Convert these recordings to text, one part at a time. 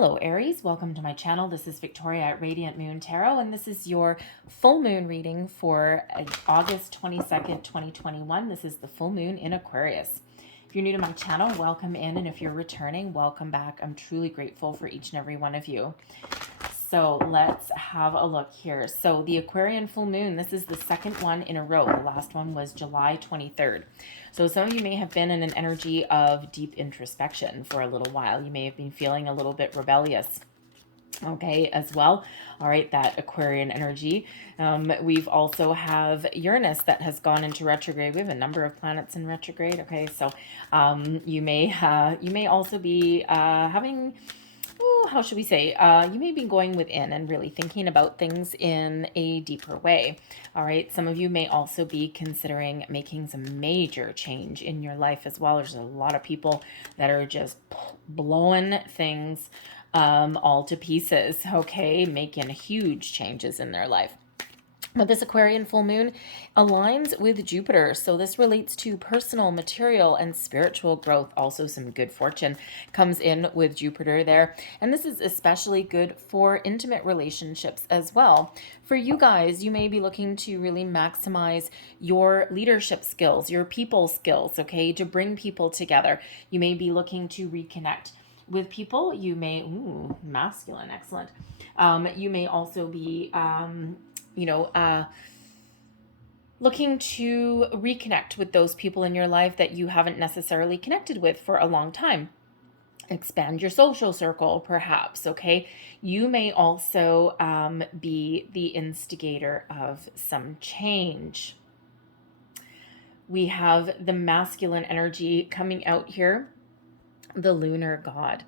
Hello Aries, welcome to my channel. This is Victoria at Radiant Moon Tarot, and this is your full moon reading for August 22nd, 2021. This is the full moon in Aquarius. If you're new to my channel, welcome in, and if you're returning, welcome back. I'm truly grateful for each and every one of you. So let's have a look here. So the Aquarian full moon, this is the second one in a row. The last one was July 23rd. So some of you may have been in an energy of deep introspection for a little while. You may have been feeling a little bit rebellious. Okay, as well. All right, that Aquarian energy. We've also have Uranus that has gone into retrograde. We have a number of planets in retrograde. Okay, so you may also be having, how should we say, you may be going within and really thinking about things in a deeper way. All right, some of you may also be considering making some major change in your life as well. There's a lot of people that are just blowing things all to pieces, okay, making huge changes in their life. But this Aquarian full moon aligns with Jupiter, so this relates to personal, material, and spiritual growth. Also, some good fortune comes in with Jupiter there. And this is especially good for intimate relationships as well. For you guys, you may be looking to really maximize your leadership skills, your people skills, okay, to bring people together. You may be looking to reconnect with people. You may, masculine, excellent. You may also be looking to reconnect with those people in your life that you haven't necessarily connected with for a long time. Expand your social circle, perhaps, okay? You may also be the instigator of some change. We have the masculine energy coming out here, the lunar god.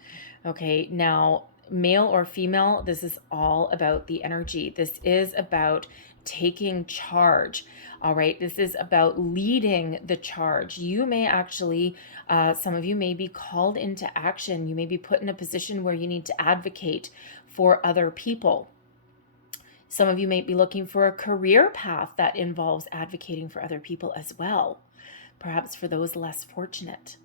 Okay, now male or female, this is all about the energy. This is about taking charge. All right, this is about leading the charge. You may actually, some of you may be called into action. You may be put in a position where you need to advocate for other people. Some of you may be looking for a career path that involves advocating for other people as well, perhaps for those less fortunate.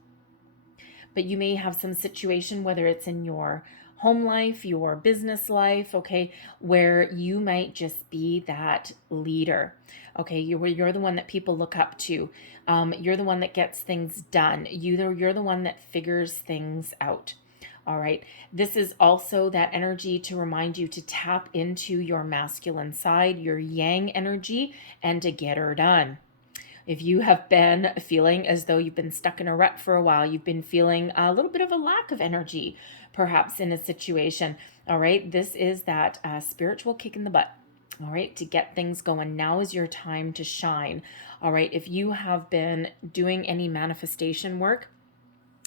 But you may have some situation, whether it's in your home life, your business life, okay, where you might just be that leader, okay? You're the one that people look up to. You're the one that gets things done. You're the one that figures things out. All right. This is also that energy to remind you to tap into your masculine side, your yang energy, and to get her done. If you have been feeling as though you've been stuck in a rut for a while, you've been feeling a little bit of a lack of energy, perhaps in a situation, all right, this is that spiritual kick in the butt, all right, to get things going. Now is your time to shine, all right? If you have been doing any manifestation work,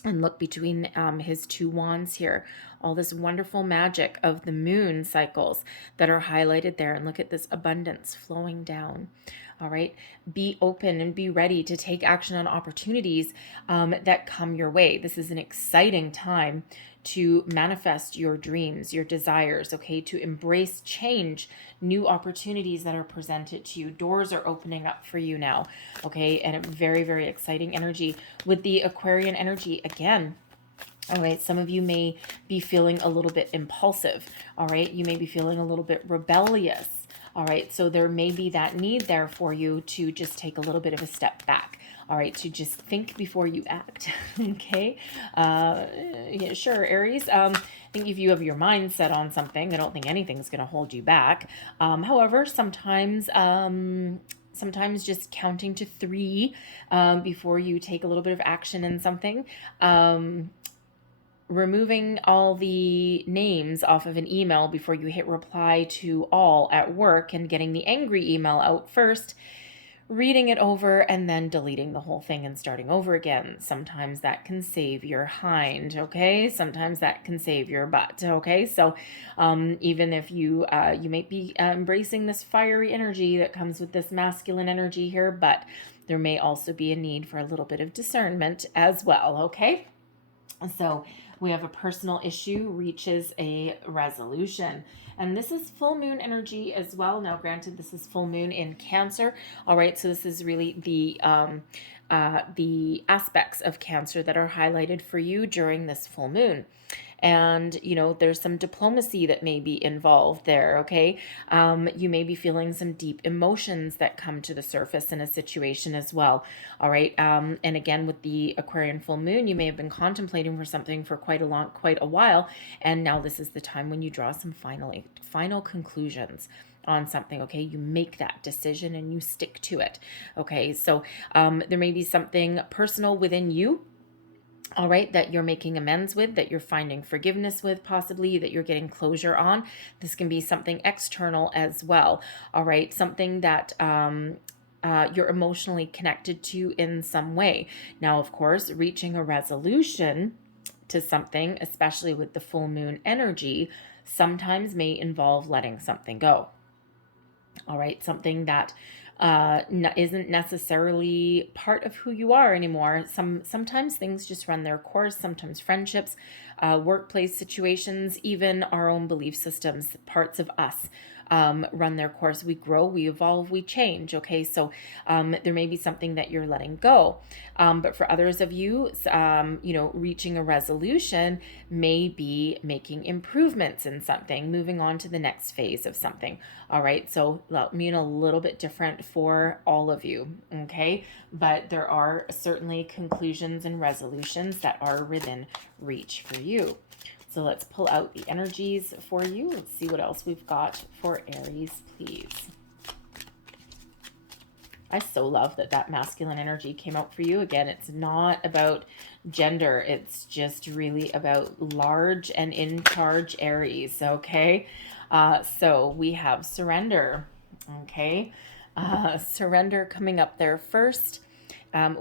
and look between his two wands here, all this wonderful magic of the moon cycles that are highlighted there. And look at this abundance flowing down. All right. Be open and be ready to take action on opportunities that come your way. This is an exciting time to manifest your dreams, your desires, okay, to embrace change, new opportunities that are presented to you. Doors are opening up for you now, okay, and a very, very exciting energy with the Aquarian energy again. All right, some of you may be feeling a little bit impulsive, all right, you may be feeling a little bit rebellious, all right, so there may be that need there for you to just take a little bit of a step back. All right, to just think before you act, okay? Yeah, sure, Aries. I think if you have your mind set on something, I don't think anything's going to hold you back. However, sometimes just counting to 3 before you take a little bit of action in something. Removing all the names off of an email before you hit reply to all at work and getting the angry email out first, reading it over, and then deleting the whole thing and starting over again. Sometimes that can save your hind, okay? Sometimes that can save your butt, okay? So even if you might be embracing this fiery energy that comes with this masculine energy here, but there may also be a need for a little bit of discernment as well, okay? So we have a personal issue reaches a resolution. And this is full moon energy as well. Now, granted, this is full moon in Cancer. All right, so this is really the aspects of Cancer that are highlighted for you during this full moon. And, there's some diplomacy that may be involved there, okay? You may be feeling some deep emotions that come to the surface in a situation as well, all right? And again, with the Aquarian full moon, you may have been contemplating for something for quite a while, and now this is the time when you draw some final conclusions on something, okay? You make that decision and you stick to it, okay? So there may be something personal within you, all right, that you're making amends with, that you're finding forgiveness with, possibly, that you're getting closure on. This can be something external as well, all right? Something that you're emotionally connected to in some way. Now, of course, reaching a resolution to something, especially with the full moon energy, sometimes may involve letting something go. All right, something that isn't necessarily part of who you are anymore. Sometimes things just run their course. Sometimes friendships, workplace situations, even our own belief systems, parts of us run their course. We grow, we evolve, we change. Okay, so there may be something that you're letting go, but for others of you, reaching a resolution may be making improvements in something, moving on to the next phase of something. All right, so that mean a little bit different for all of you. Okay, but there are certainly conclusions and resolutions that are within reach for you. So let's pull out the energies for you. Let's see what else we've got for Aries, please. I so love that masculine energy came out for you. Again, it's not about gender. It's just really about large and in charge Aries, okay? So we have surrender, okay? Surrender coming up there first.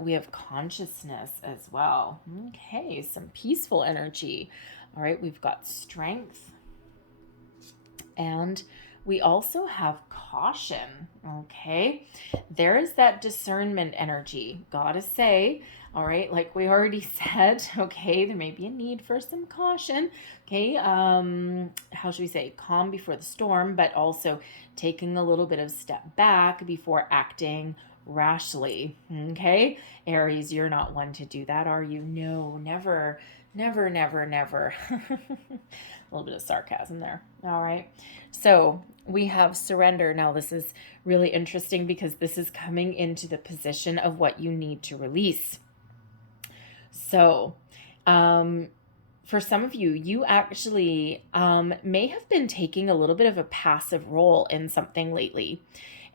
We have consciousness as well. Okay, some peaceful energy. All right, we've got strength. And we also have caution, okay? There is that discernment energy, gotta say, all right, like we already said, okay, there may be a need for some caution, okay? How should we say? Calm before the storm, but also taking a little bit of step back before acting rashly, okay? Aries, you're not one to do that, are you? No, never. Never, never, never. A little bit of sarcasm there. All right. So we have surrender. Now, this is really interesting because this is coming into the position of what you need to release. So, for some of you, you actually may have been taking a little bit of a passive role in something lately.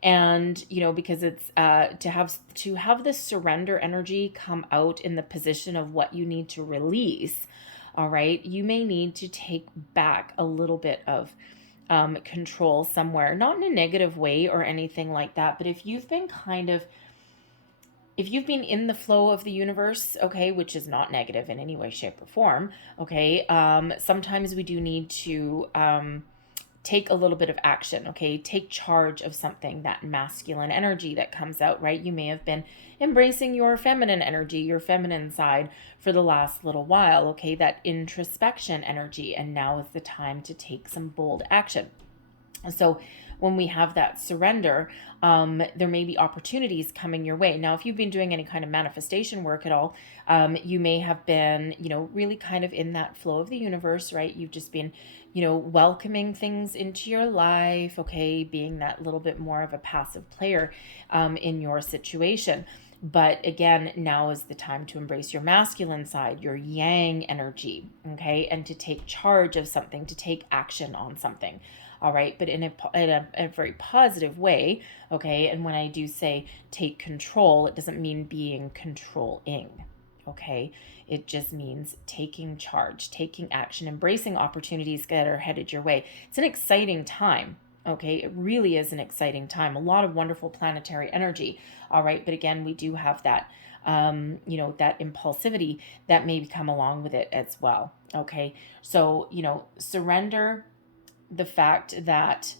And, because it's to have this surrender energy come out in the position of what you need to release, all right, you may need to take back a little bit of control somewhere, not in a negative way or anything like that, but if you've been in the flow of the universe, okay, which is not negative in any way, shape, or form, okay, sometimes we do need to take a little bit of action, okay? Take charge of something, that masculine energy that comes out, right? You may have been embracing your feminine energy, your feminine side for the last little while, okay? That introspection energy, and now is the time to take some bold action. So when we have that surrender, there may be opportunities coming your way. Now, if you've been doing any kind of manifestation work at all, you may have been, really kind of in that flow of the universe, right? You've just been, welcoming things into your life, okay? Being that little bit more of a passive player in your situation. But again, now is the time to embrace your masculine side, your yang energy, okay? And to take charge of something, to take action on something. All right, but in a very positive way, okay? And when I do say take control, it doesn't mean being controlling, okay? It just means taking charge, taking action, embracing opportunities that are headed your way. It's an exciting time, okay? It really is an exciting time. A lot of wonderful planetary energy, all right? But again, we do have that, that impulsivity that may come along with it as well, okay? So, surrender the fact that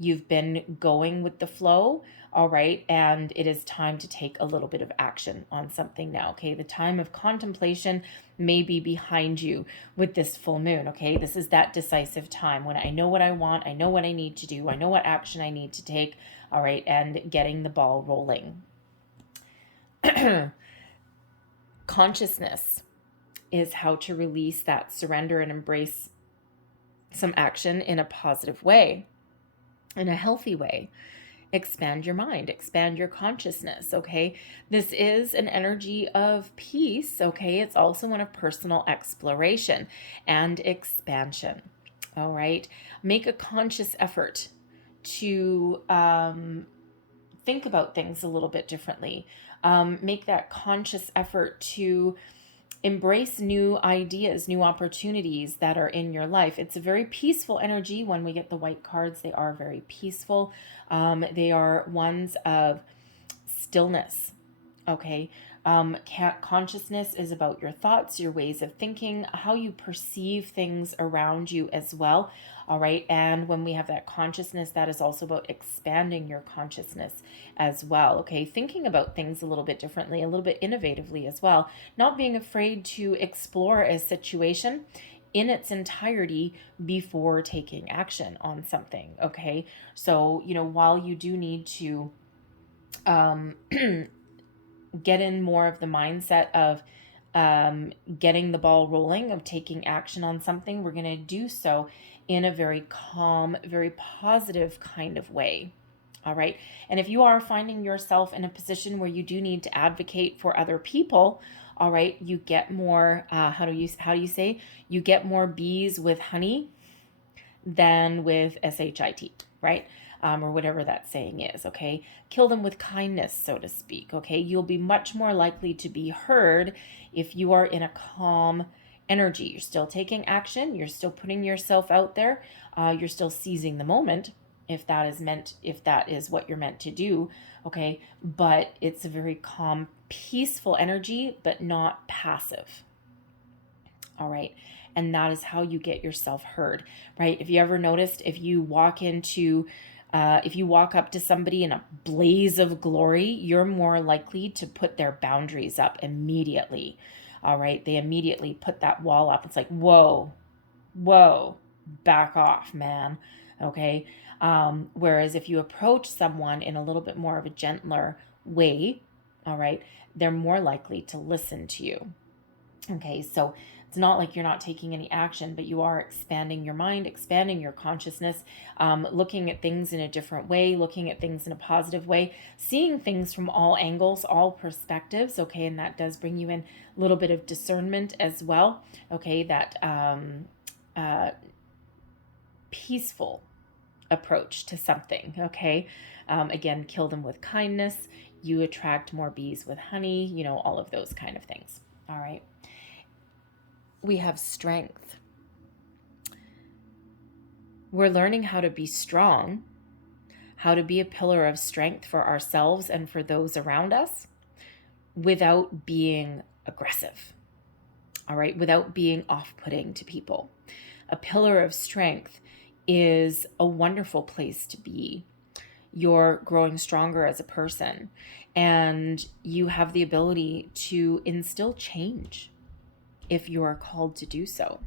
you've been going with the flow, all right, and it is time to take a little bit of action on something now, okay? The time of contemplation may be behind you with this full moon, okay? This is that decisive time when I know what I want, I know what I need to do, I know what action I need to take, all right, and getting the ball rolling. Consciousness. is how to release that surrender and embrace some action in a positive way, in a healthy way. Expand your mind, expand your consciousness, okay? This is an energy of peace, okay? It's also one of personal exploration and expansion, all right? Make a conscious effort to think about things a little bit differently. Make that conscious effort to embrace new ideas, new opportunities that are in your life. It's a very peaceful energy. When we get the white cards, they are very peaceful. They are ones of stillness. Okay. Consciousness is about your thoughts, your ways of thinking, how you perceive things around you as well. All right. And when we have that consciousness, that is also about expanding your consciousness as well. Okay. Thinking about things a little bit differently, a little bit innovatively as well. Not being afraid to explore a situation in its entirety before taking action on something. Okay. So, while you do need to, get in more of the mindset of getting the ball rolling, of taking action on something, we're going to do so in a very calm, very positive kind of way. All right. And if you are finding yourself in a position where you do need to advocate for other people, all right, you get more, how do you say? You get more bees with honey than with SHIT, right? Or whatever that saying is, okay? Kill them with kindness, so to speak, okay? You'll be much more likely to be heard if you are in a calm energy. You're still taking action. You're still putting yourself out there. You're still seizing the moment, if that is what you're meant to do, okay? But it's a very calm, peaceful energy, but not passive. All right. And that is how you get yourself heard, right? If you ever noticed, if you walk up to somebody in a blaze of glory, you're more likely to put their boundaries up immediately. All right. They immediately put that wall up. It's like, whoa, back off, man. Okay. Whereas if you approach someone in a little bit more of a gentler way, all right, they're more likely to listen to you. Okay. So it's not like you're not taking any action, but you are expanding your mind, expanding your consciousness, looking at things in a different way, looking at things in a positive way, seeing things from all angles, all perspectives. Okay. And that does bring you in a little bit of discernment as well. Okay. That peaceful approach to something. Okay. Again, kill them with kindness. You attract more bees with honey, all of those kind of things. All right. We have strength. We're learning how to be strong, how to be a pillar of strength for ourselves and for those around us without being aggressive. All right, without being off-putting to people. A pillar of strength is a wonderful place to be. You're growing stronger as a person, and you have the ability to instill change if you are called to do so.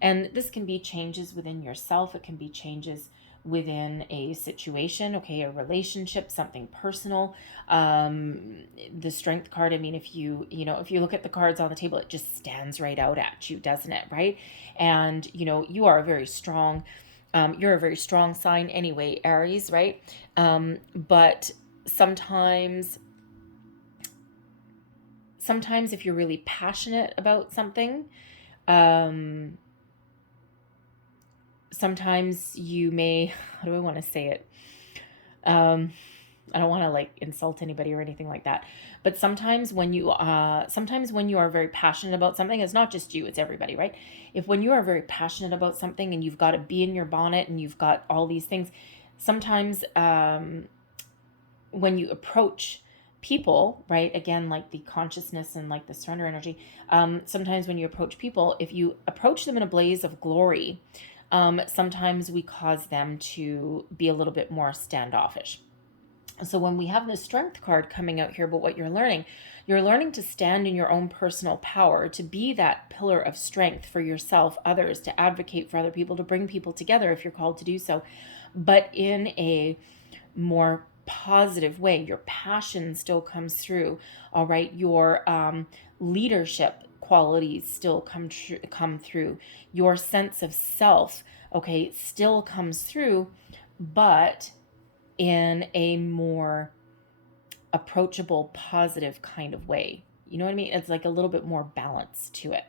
And this can be changes within yourself. It can be changes within a situation, okay, a relationship, something personal. The strength card, I mean, if you look at the cards on the table, it just stands right out at you, doesn't it? Right? And, you are a very strong, you're a very strong sign anyway, Aries, right? But sometimes if you're really passionate about something, sometimes you may, how do I want to say it? I don't want to insult anybody or anything like that. But sometimes when you are very passionate about something, it's not just you, it's everybody, right? When you are very passionate about something and you've got a bee in your bonnet and you've got all these things, sometimes when you approach people, right, again, like the consciousness and like the surrender energy, sometimes when you approach people, if you approach them in a blaze of glory, sometimes we cause them to be a little bit more standoffish. So when we have the strength card coming out here, but what you're learning to stand in your own personal power, to be that pillar of strength for yourself, others, to advocate for other people, to bring people together if you're called to do so, but in a more positive way. Your passion still comes through, all right? Your leadership qualities still come through. Your sense of self, okay, still comes through, but in a more approachable, positive kind of way. You know what I mean? It's like a little bit more balance to it.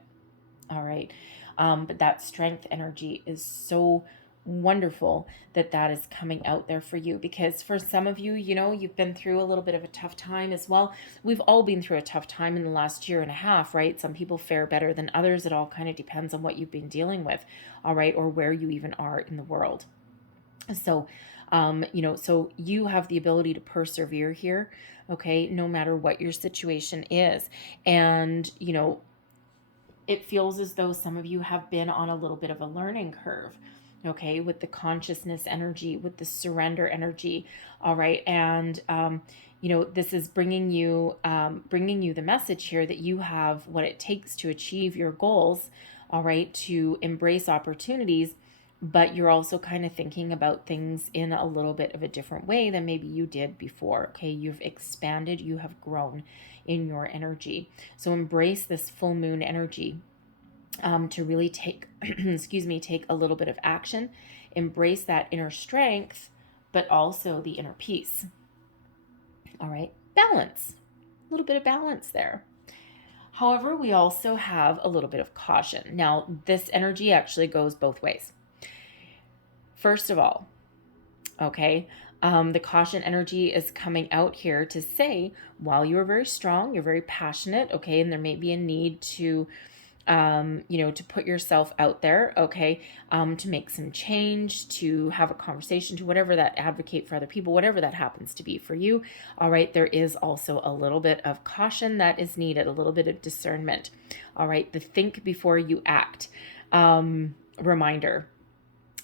All right. But that strength energy is so wonderful that that is coming out there for you, because for some of you, you know, you've been through a little bit of a tough time as well. We've all been through a tough time in the last year and a half, right? Some people fare better than others. It all kind of depends on what you've been dealing with, all right, or where you even are in the world. So, you know, so you have the ability to persevere here, okay, no matter what your situation is. And, you know, it feels as though some of you have been on a little bit of a learning curve, okay, with the consciousness energy, with the surrender energy, all right. And you know, this is bringing you the message here that you have what it takes to achieve your goals, all right, to embrace opportunities, but you're also kind of thinking about things in a little bit of a different way than maybe you did before. Okay, you've expanded, you have grown in your energy. So embrace this full moon energy to really take, excuse me, take a little bit of action, embrace that inner strength, but also the inner peace. All right, balance, a little bit of balance there. However, we also have a little bit of caution. Now, this energy actually goes both ways. First of all, okay, the caution energy is coming out here to say, while you're very strong, you're very passionate, okay, and there may be a need to, you know, to put yourself out there, okay, to make some change, to have a conversation, to whatever that, advocate for other people, whatever that happens to be for you, all right, there is also a little bit of caution that is needed, a little bit of discernment, all right, the think before you act reminder,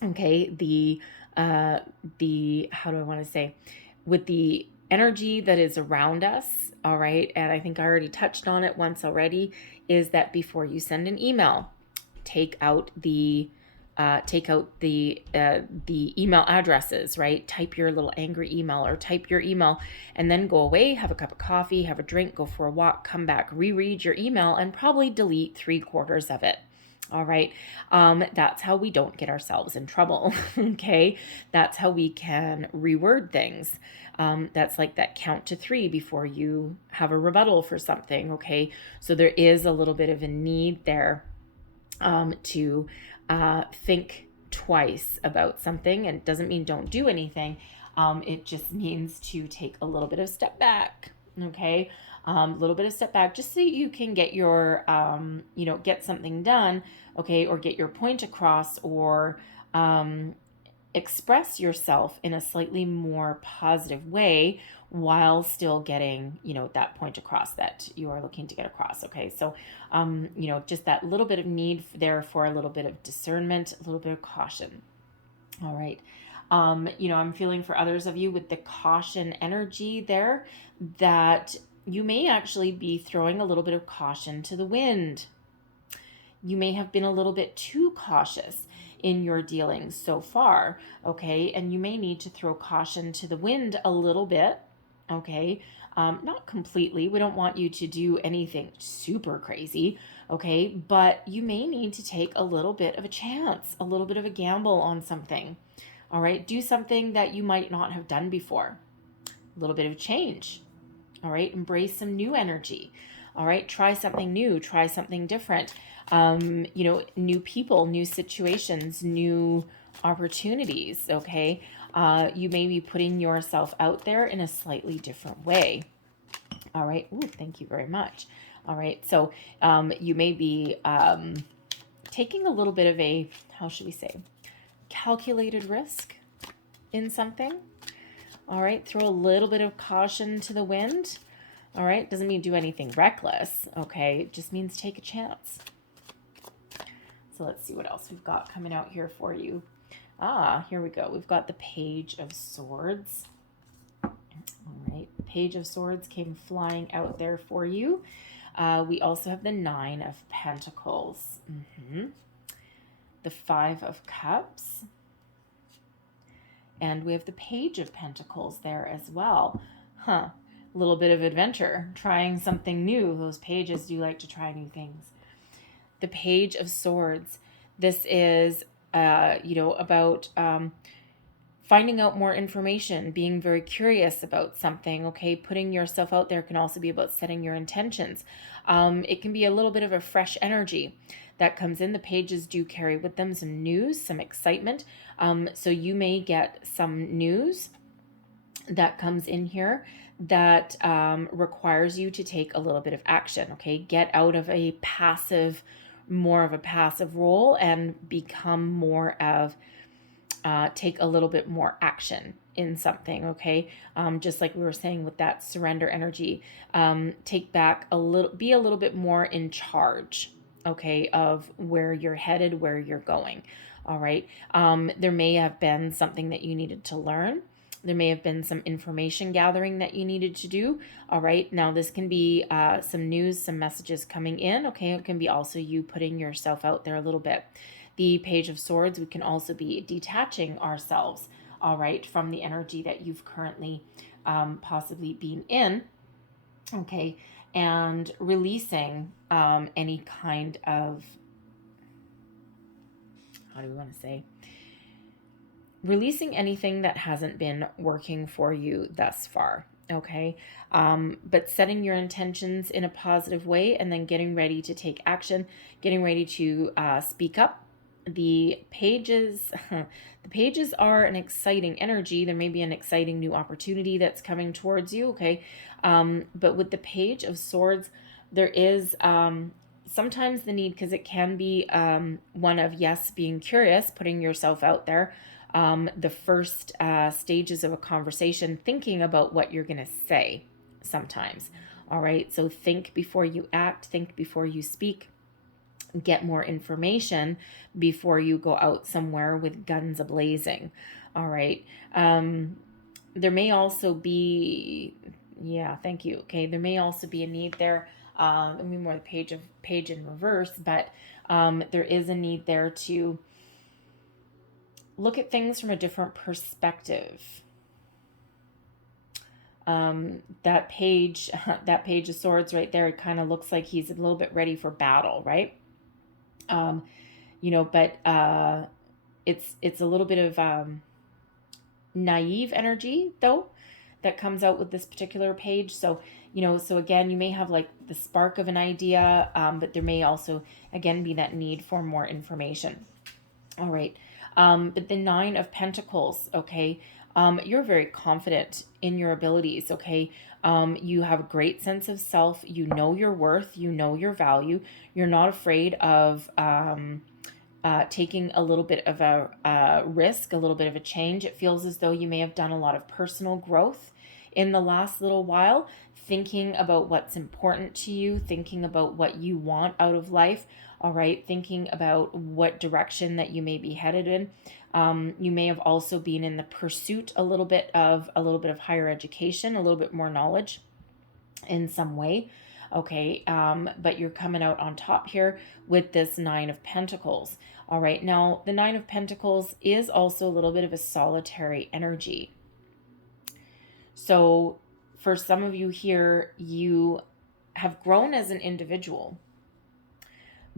okay, the how do I want to say, with the energy that is around us, all right, and I think I already touched on it once already, is that before you send an email, take out the email addresses, right? Type your little angry email or type your email and then go away, have a cup of coffee, have a drink, go for a walk, come back, reread your email, and probably delete 3/4 of it. All right. That's how we don't get ourselves in trouble. Okay. That's how we can reword things. That's like that count to 3 before you have a rebuttal for something. Okay. So there is a little bit of a need there to think twice about something. And it doesn't mean don't do anything. It just means to take a little bit of step back. Okay. A little bit of step back just so you can get your, you know, get something done, okay, or get your point across, or express yourself in a slightly more positive way while still getting, you know, that point across that you are looking to get across, okay? So, you know, just that little bit of need there for a little bit of discernment, a little bit of caution, all right? You know, I'm feeling for others of you with the caution energy there that you may actually be throwing a little bit of caution to the wind. You may have been a little bit too cautious in your dealings so far, okay? And you may need to throw caution to the wind a little bit, okay? Not completely. We don't want you to do anything super crazy, okay? But you may need to take a little bit of a chance, a little bit of a gamble on something, all right? Do something that you might not have done before. A little bit of change. All right, embrace some new energy. All right, try something new, try something different. You know, new people, new situations, new opportunities. Okay, you may be putting yourself out there in a slightly different way. All right, ooh, thank you very much. All right, so you may be taking a little bit of a, how should we say, calculated risk in something. All right, throw a little bit of caution to the wind. All right, doesn't mean do anything reckless, okay? It just means take a chance. So let's see what else we've got coming out here for you. Here we go. We've got the Page of Swords. All right, the Page of Swords came flying out there for you. We also have the 9 of Pentacles. The 5 of Cups. And we have the Page of Pentacles there as well. A little bit of adventure, trying something new. Those pages do like to try new things. the Page of Swords. This is, about finding out more information, being very curious about something, okay? Putting yourself out there can also be about setting your intentions. It can be a little bit of a fresh energy that comes in. The pages do carry with them some news, some excitement. So you may get some news that comes in here that requires you to take a little bit of action, okay? Get out of more of a passive role and become more of, take a little bit more action in something, okay? Just like we were saying with that surrender energy, take back be a little bit more in charge, okay, of where you're headed, where you're going, all right? There may have been something that you needed to learn. There may have been some information gathering that you needed to do. All right. Now, this can be some news, some messages coming in. Okay. It can be also you putting yourself out there a little bit. The Page of Swords, we can also be detaching ourselves, all right, from the energy that you've currently possibly been in. Okay. And releasing any kind of, how do we want to say? Releasing anything that hasn't been working for you thus far, okay? But setting your intentions in a positive way and then getting ready to take action, getting ready to speak up. The pages, the pages are an exciting energy. There may be an exciting new opportunity that's coming towards you, okay? But with the Page of Swords, there is sometimes the need, because it can be one of, yes, being curious, putting yourself out there, the first stages of a conversation, thinking about what you're going to say sometimes. All right. So think before you act, think before you speak, get more information before you go out somewhere with guns a-blazing. All right. There may also be, yeah, thank you. Okay. There may also be a need there. Let me more the page in reverse, but there is a need there to look at things from a different perspective. That page of Swords right there, it kind of looks like he's a little bit ready for battle, right? But it's a little bit of naive energy though that comes out with this particular page. So so again, you may have like the spark of an idea, but there may also again be that need for more information. All right. But the Nine of Pentacles, okay, you're very confident in your abilities, okay? You have a great sense of self. You know your worth. You know your value. You're not afraid of taking a little bit of a risk, a little bit of a change. It feels as though you may have done a lot of personal growth in the last little while, thinking about what's important to you, thinking about what you want out of life. All right, thinking about what direction that you may be headed in. You may have also been in the pursuit a little bit of higher education, a little bit more knowledge in some way. Okay, but you're coming out on top here with this Nine of Pentacles. All right, now the Nine of Pentacles is also a little bit of a solitary energy. So for some of you here, you have grown as an individual.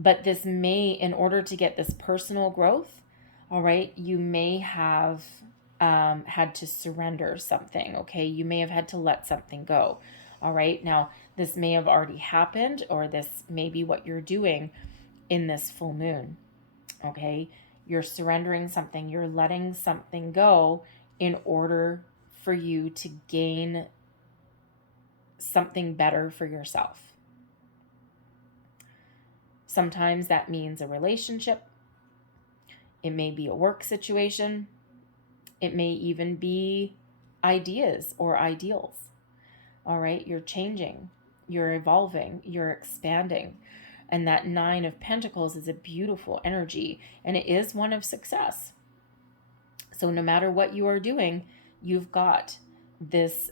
But this may, in order to get this personal growth, all right, you may have had to surrender something, okay? You may have had to let something go, all right? Now, this may have already happened, or this may be what you're doing in this full moon, okay? You're surrendering something, you're letting something go in order for you to gain something better for yourself. Sometimes that means a relationship. It may be a work situation. It may even be ideas or ideals. All right, you're changing, you're evolving, you're expanding. And that Nine of Pentacles is a beautiful energy, and it is one of success. So no matter what you are doing, you've got this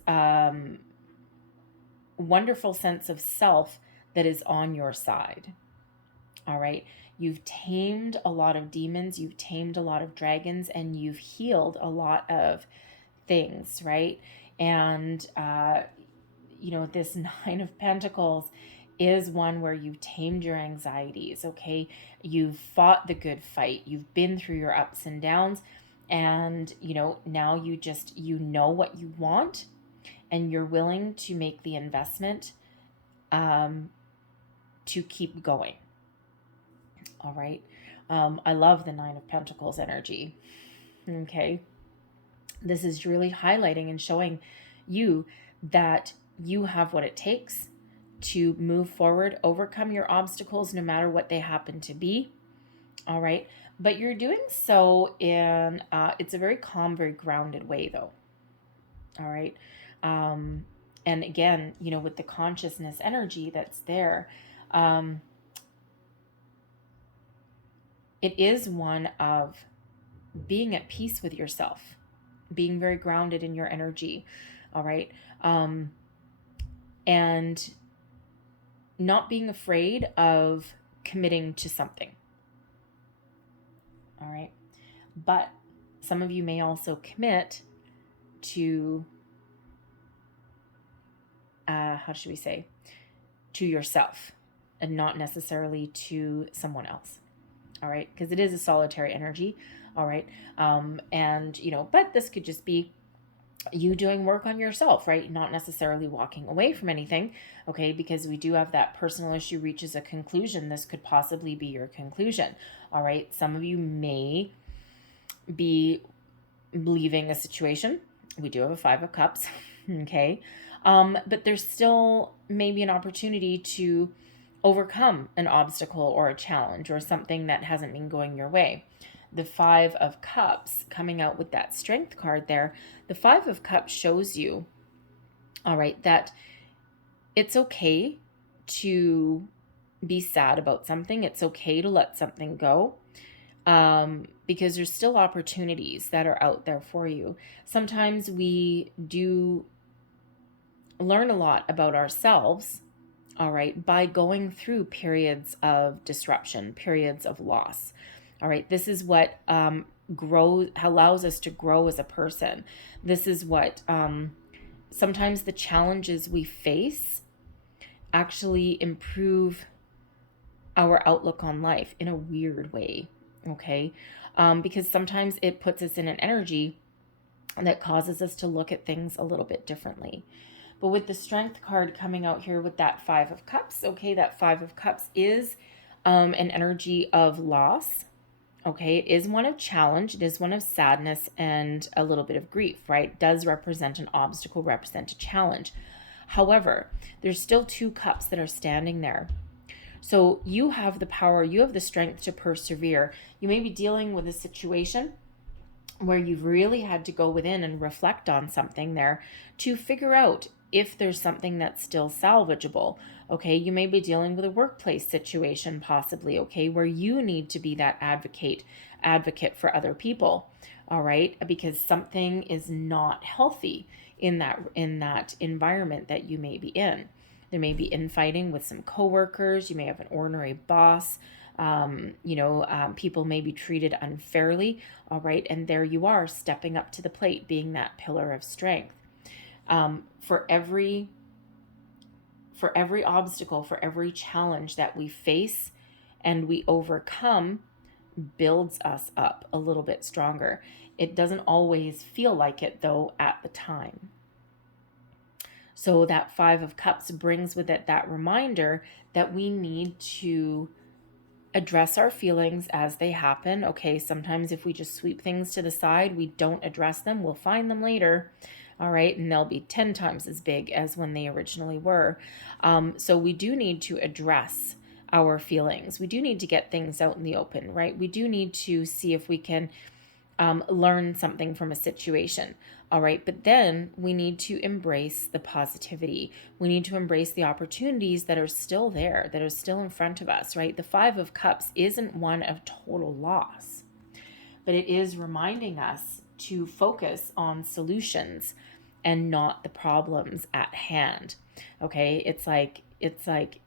wonderful sense of self that is on your side. All right. You've tamed a lot of demons. You've tamed a lot of dragons, and you've healed a lot of things, right? And, this Nine of Pentacles is one where you've tamed your anxieties, okay? You've fought the good fight. You've been through your ups and downs. And, now you know what you want, and you're willing to make the investment to keep going. All right. I love the Nine of Pentacles energy. Okay. This is really highlighting and showing you that you have what it takes to move forward, overcome your obstacles, no matter what they happen to be. All right. But you're doing so in, it's a very calm, very grounded way, though. All right. And again, with the consciousness energy that's there, it is one of being at peace with yourself, being very grounded in your energy. All right. And not being afraid of committing to something. All right. But some of you may also commit to, how should we say, to yourself and not necessarily to someone else. All right. Because it is a solitary energy. All right. And, but this could just be you doing work on yourself, right? Not necessarily walking away from anything, okay? Because we do have that personal issue reaches a conclusion. This could possibly be your conclusion, all right? Some of you may be leaving a situation. We do have a Five of Cups, okay? But there's still maybe an opportunity to overcome an obstacle or a challenge or something that hasn't been going your way. The Five of Cups coming out with that Strength card there, the Five of Cups shows you, all right, that it's okay to be sad about something. It's okay to let something go, because there's still opportunities that are out there for you. Sometimes we do learn a lot about ourselves, all right, by going through periods of disruption, periods of loss. All right, this is what allows us to grow as a person. This is what sometimes the challenges we face actually improve our outlook on life in a weird way, okay? Because sometimes it puts us in an energy that causes us to look at things a little bit differently. But with the Strength card coming out here with that Five of Cups, okay, that Five of Cups is an energy of loss. Okay, it is one of challenge, it is one of sadness and a little bit of grief, right? It does represent an obstacle, represent a challenge. However, there's still two cups that are standing there. So you have the power, you have the strength to persevere. You may be dealing with a situation where you've really had to go within and reflect on something there to figure out if there's something that's still salvageable. Okay, you may be dealing with a workplace situation possibly, okay, where you need to be that advocate for other people, all right, because something is not healthy in that environment that you may be in. There may be infighting with some coworkers. You may have an ornery boss. People may be treated unfairly, all right, and there you are stepping up to the plate, being that pillar of strength. For every obstacle, for every challenge that we face and we overcome, builds us up a little bit stronger. It doesn't always feel like it, though, at the time. So that Five of Cups brings with it that reminder that we need to address our feelings as they happen. Okay, sometimes if we just sweep things to the side, we don't address them, we'll find them later. All right, and they'll be 10 times as big as when they originally were. So we do need to address our feelings. We do need to get things out in the open, right? We do need to see if we can learn something from a situation. All right, but then we need to embrace the positivity. We need to embrace the opportunities that are still there, that are still in front of us, right? The Five of Cups isn't one of total loss, but it is reminding us to focus on solutions and not the problems at hand. Okay, it's like,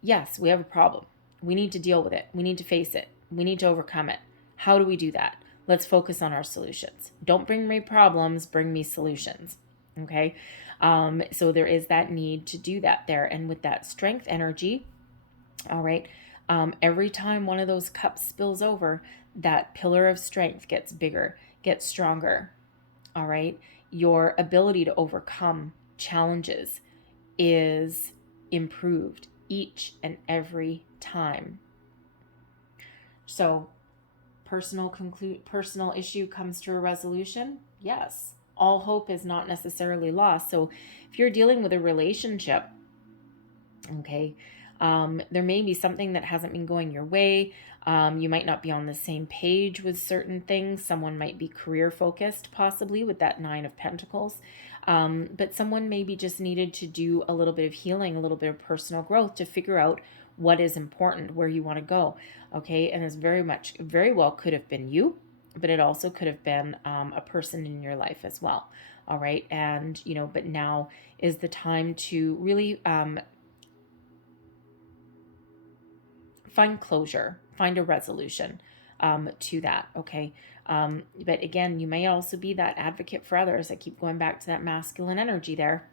yes, we have a problem. We need to deal with it. We need to face it. We need to overcome it. How do we do that? Let's focus on our solutions. Don't bring me problems, bring me solutions. Okay, so there is that need to do that there. And with that strength energy, All right. Every time one of those cups spills over, that pillar of strength gets bigger, gets stronger. All right. Your ability to overcome challenges is improved each and every time. So, personal issue comes to a resolution. Yes. All hope is not necessarily lost. So, if you're dealing with a relationship, okay, there may be something that hasn't been going your way. You might not be on the same page with certain things. Someone might be career focused, possibly with that Nine of Pentacles. But someone maybe just needed to do a little bit of healing, a little bit of personal growth to figure out what is important, where you want to go. Okay. And this very well could have been you, but it also could have been a person in your life as well. All right. And, but now is the time to really find closure, find a resolution to that. Okay. But again, you may also be that advocate for others. I keep going back to that masculine energy there.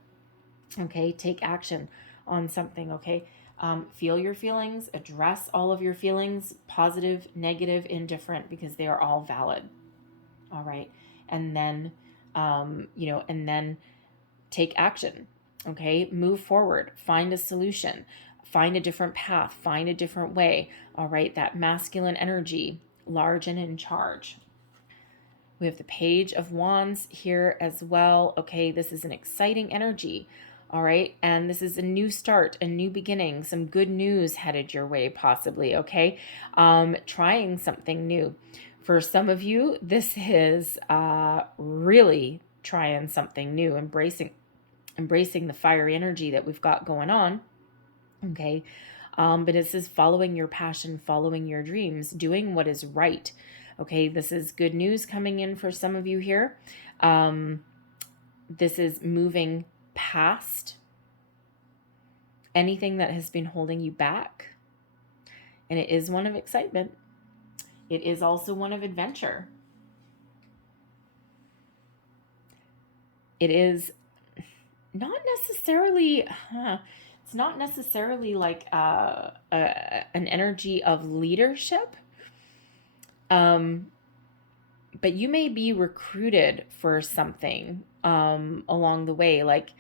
Okay. Take action on something. Okay. Feel your feelings, address all of your feelings, positive, negative, indifferent, because they are all valid. All right. And then, and then take action. Okay. Move forward, find a solution, find a different path, find a different way. All right. That masculine energy, large and in charge. We have the Page of Wands here as well. Okay. This is an exciting energy. All right. And this is a new start, a new beginning, some good news headed your way, possibly. Okay. Trying something new. For some of you, this is really trying something new, embracing the fiery energy that we've got going on. Okay. But this is following your passion, following your dreams, doing what is right. Okay. This is good news coming in for some of you here. This is moving past anything that has been holding you back. And it is one of excitement. It is also one of adventure. It is not necessarily, it's not necessarily like an energy of leadership. But you may be recruited for something along the way. Like,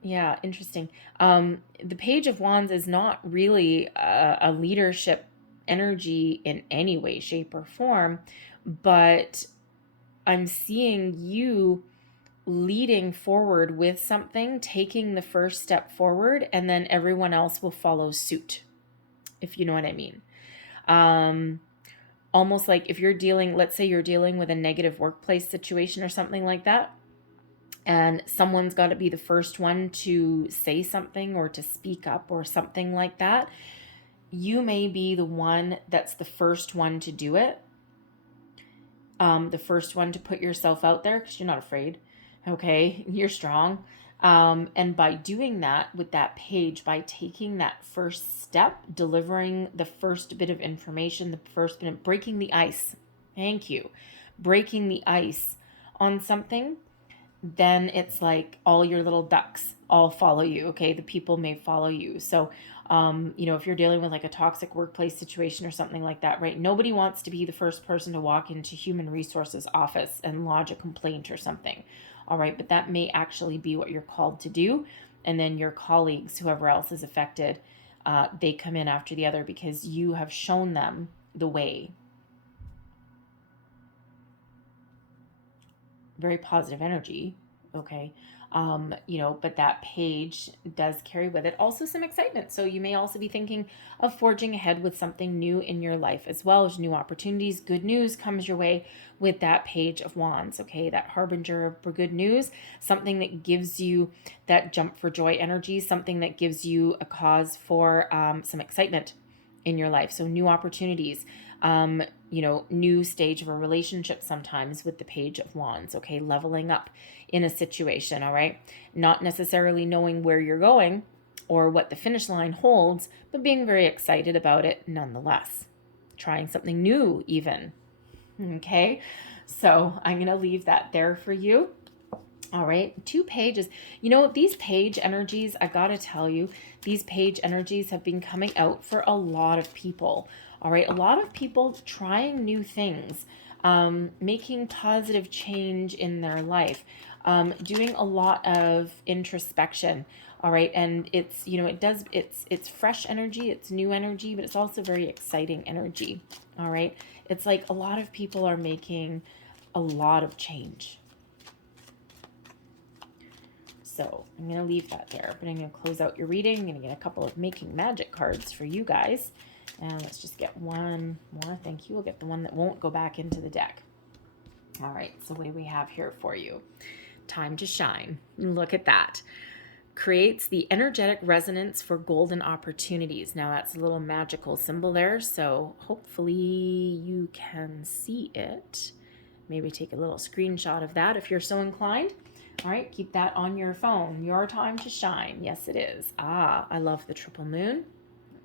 yeah, interesting. The Page of Wands is not really a leadership energy in any way, shape, or form, but I'm seeing you leading forward with something, taking the first step forward, and then everyone else will follow suit, if you know what I mean. Almost like if you're let's say you're dealing with a negative workplace situation or something like that, and someone's got to be the first one to say something or to speak up or something like that. You may be the one that's the first one to do it. The first one to put yourself out there because you're not afraid. Okay, you're strong. And by doing that with that page, by taking that first step, delivering the first bit of information, the first bit of breaking the ice. Thank you. Breaking the ice on something, then it's like all your little ducks all follow you. Okay, the people may follow you. So if you're dealing with like a toxic workplace situation or something like that, right? Nobody wants to be the first person to walk into human resources office and lodge a complaint or something. All right, but that may actually be what you're called to do. And then your colleagues, whoever else is affected, they come in after the other because you have shown them the way. Very positive energy. Okay. But that page does carry with it also some excitement. So you may also be thinking of forging ahead with something new in your life as well as new opportunities. Good news comes your way with that Page of Wands. Okay. That harbinger of good news, something that gives you that jump for joy energy, something that gives you a cause for some excitement in your life. So new opportunities, new stage of a relationship sometimes with the Page of Wands. Okay. Leveling up in a situation. All right. Not necessarily knowing where you're going or what the finish line holds, but being very excited about it nonetheless. Trying something new even. Okay. So I'm going to leave that there for you. All right, 2 pages. You know, these page energies, I gotta tell you, these page energies have been coming out for a lot of people. All right, a lot of people trying new things, making positive change in their life, doing a lot of introspection. All right, and it's, you know, it's fresh energy, it's new energy, but it's also very exciting energy. All right, it's like a lot of people are making a lot of change. So I'm going to leave that there, but I'm going to close out your reading. I'm going to get a couple of Making Magic cards for you guys. And let's just get one more. Thank you. We'll get the one that won't go back into the deck. All right, so what do we have here for you? Time to shine. Look at that. Creates the energetic resonance for golden opportunities. Now that's a little magical symbol there, so hopefully you can see it. Maybe take a little screenshot of that if you're so inclined. All right, keep that on your phone. Your time to shine. Yes, it is. Ah, I love the triple moon.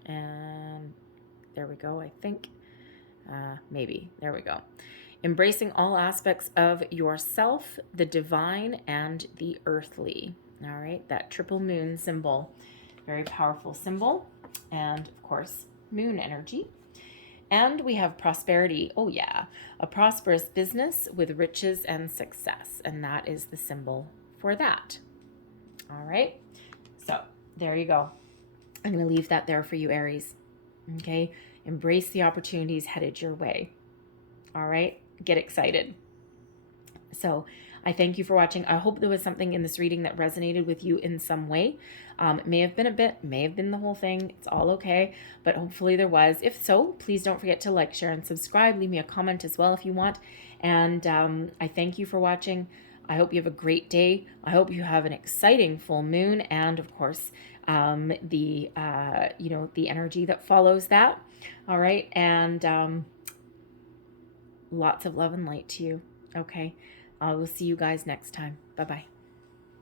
And there we go, I think. Maybe. There we go. Embracing all aspects of yourself, the divine, and the earthly. All right, that triple moon symbol. Very powerful symbol. And, of course, moon energy. And we have prosperity. Oh, yeah. A prosperous business with riches and success. And that is the symbol for that. All right. So there you go. I'm going to leave that there for you, Aries. Okay. Embrace the opportunities headed your way. All right. Get excited. So I thank you for watching. I hope there was something in this reading that resonated with you in some way. It may have been a bit, may have been the whole thing. It's all okay, but hopefully there was. If so, please don't forget to like, share, and subscribe. Leave me a comment as well if you want. And I thank you for watching. I hope you have a great day. I hope you have an exciting full moon, and of course, the energy that follows that. All right, and lots of love and light to you. Okay. I will see you guys next time. Bye-bye.